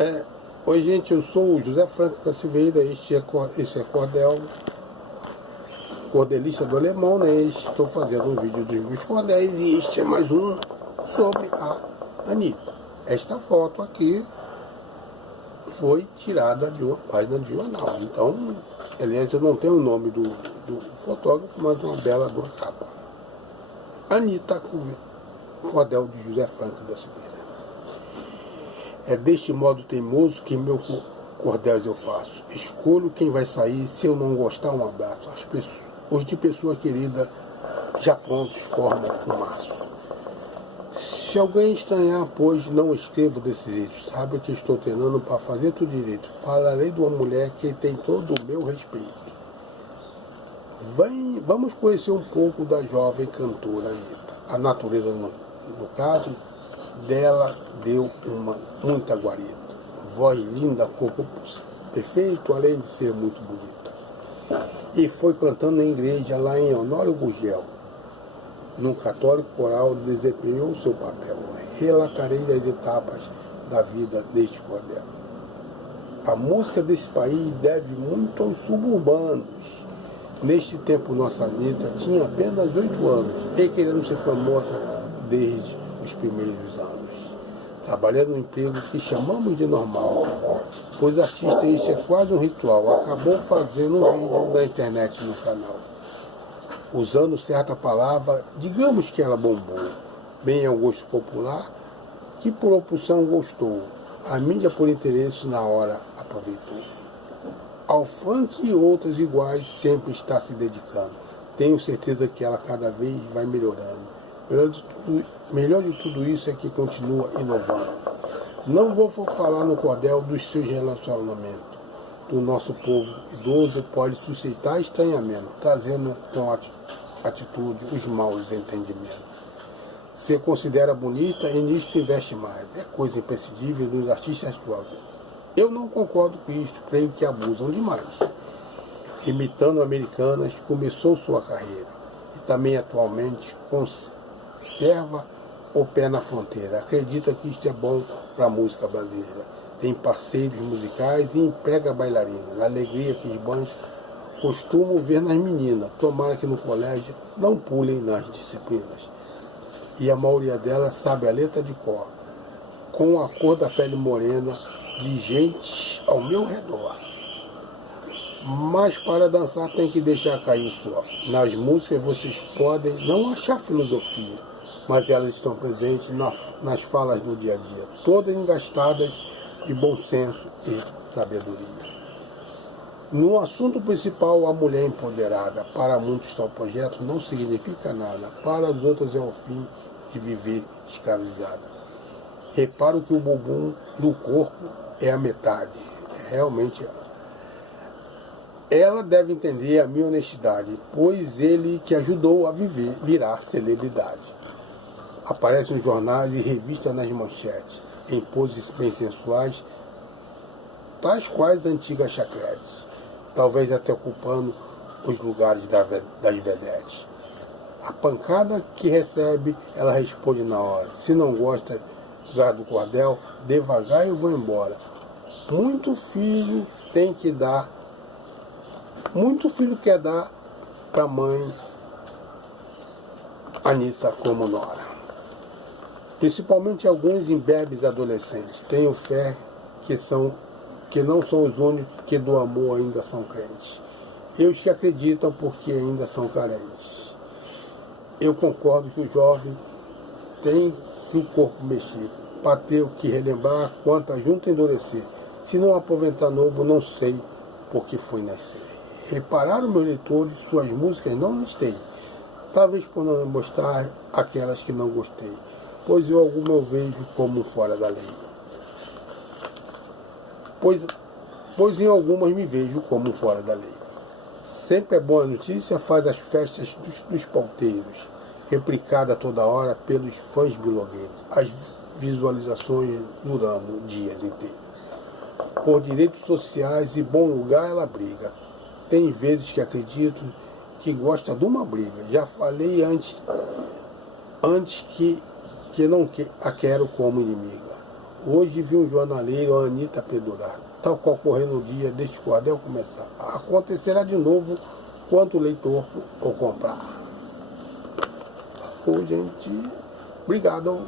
É, Oi gente, eu sou o José Franco da Silveira, esse é cordelista do alemão, né? Estou fazendo um vídeo dos meus cordéis e este é mais um sobre a Anitta. Esta foto aqui foi tirada de uma página de jornal, então, aliás, eu não tenho o nome do fotógrafo, mas uma bela de uma capa. Anitta com cordel de José Franco da Silveira. É deste modo teimoso que meu cordéis eu faço. Escolho quem vai sair, se eu não gostar, um abraço. Os de pessoa querida já prontos formam um maço. Se alguém estranhar, pois não escrevo desse jeito. Sabe que estou treinando para fazer tudo direito. Falarei de uma mulher que tem todo o meu respeito. Vamos conhecer um pouco da jovem cantora Anitta. A natureza, no caso dela, deu muita guarida. Voz linda, corpo perfeito, além de ser muito bonita. E foi cantando em igreja lá em Honório Gurgel. Num católico coral desempenhou seu papel. Relatarei as etapas da vida deste cordel. A música desse país deve muito aos suburbanos. Neste tempo, nossa Anitta tinha apenas 8 anos e querendo ser famosa desde os primeiros anos. Trabalhando no emprego que chamamos de normal, pois artista isso é quase um ritual. Acabou fazendo um vídeo na internet no canal. Usando certa palavra, digamos que ela bombou. Bem ao gosto popular, que por opção gostou. A mídia por interesse na hora aproveitou. Ao funk e outras iguais sempre está se dedicando. Tenho certeza que ela cada vez vai melhorando. Melhor de tudo isso é que continua inovando. Não vou falar no cordel dos seus relacionamentos. Do nosso povo idoso pode suscitar estranhamento, trazendo com atitude os maus entendimentos. Se considera bonita e nisto investe mais. É coisa imprescindível dos artistas atuais. Eu não concordo com isso, creio que abusam demais. Imitando americanas, começou sua carreira e também atualmente conserva o pé na fronteira. Acredita que isto é bom para a música brasileira. Tem parceiros musicais e emprega bailarinas. A alegria que os bons costumam ver nas meninas. Tomara que no colégio não pulem nas disciplinas. E a maioria delas sabe a letra de cor. Com a cor da pele morena de gente ao meu redor. Mas para dançar tem que deixar cair o suor. Nas músicas vocês podem não achar filosofia, mas elas estão presentes nas falas do dia a dia, todas engastadas de bom senso e sabedoria. No assunto principal, a mulher empoderada. Para muitos tal projeto não significa nada, para os outros é o fim de viver escravizada. Reparo que o bumbum do corpo é a metade, realmente ela deve entender a minha honestidade, pois ele que ajudou a virar celebridade. Aparece nos jornais e revistas nas manchetes, em poses bem sensuais, tais quais antigas chacretes, talvez até ocupando os lugares das vedetes. A pancada que recebe, ela responde na hora. Se não gosta do cordel, devagar eu vou embora. Muito filho quer dar para a mãe Anitta como nora. Principalmente alguns imbebes adolescentes. Tenho fé que não são os únicos que do amor ainda são crentes. E os que acreditam porque ainda são carentes. Eu concordo que o jovem tem que o corpo mexer, para ter o que relembrar quanto a junta endurecer. Se não aproveitar novo, não sei por que foi nascer. Repararam, meus leitores, suas músicas não listei. Talvez por não gostar aquelas que não gostei, pois alguma eu vejo como fora da lei. Pois em algumas me vejo como fora da lei. Sempre é boa notícia, faz as festas dos pauteiros, replicada toda hora pelos fãs blogueiros, as visualizações durando dias inteiros. Por direitos sociais e bom lugar ela briga. Tem vezes que acredito que gosta de uma briga. Já falei antes que não a quero como inimiga. Hoje vi um jornaleiro, a Anitta pendurada, tal qual ocorreu no dia deste cordel começar. Acontecerá de novo quanto o leitor ou comprar. Ô, gente, obrigado.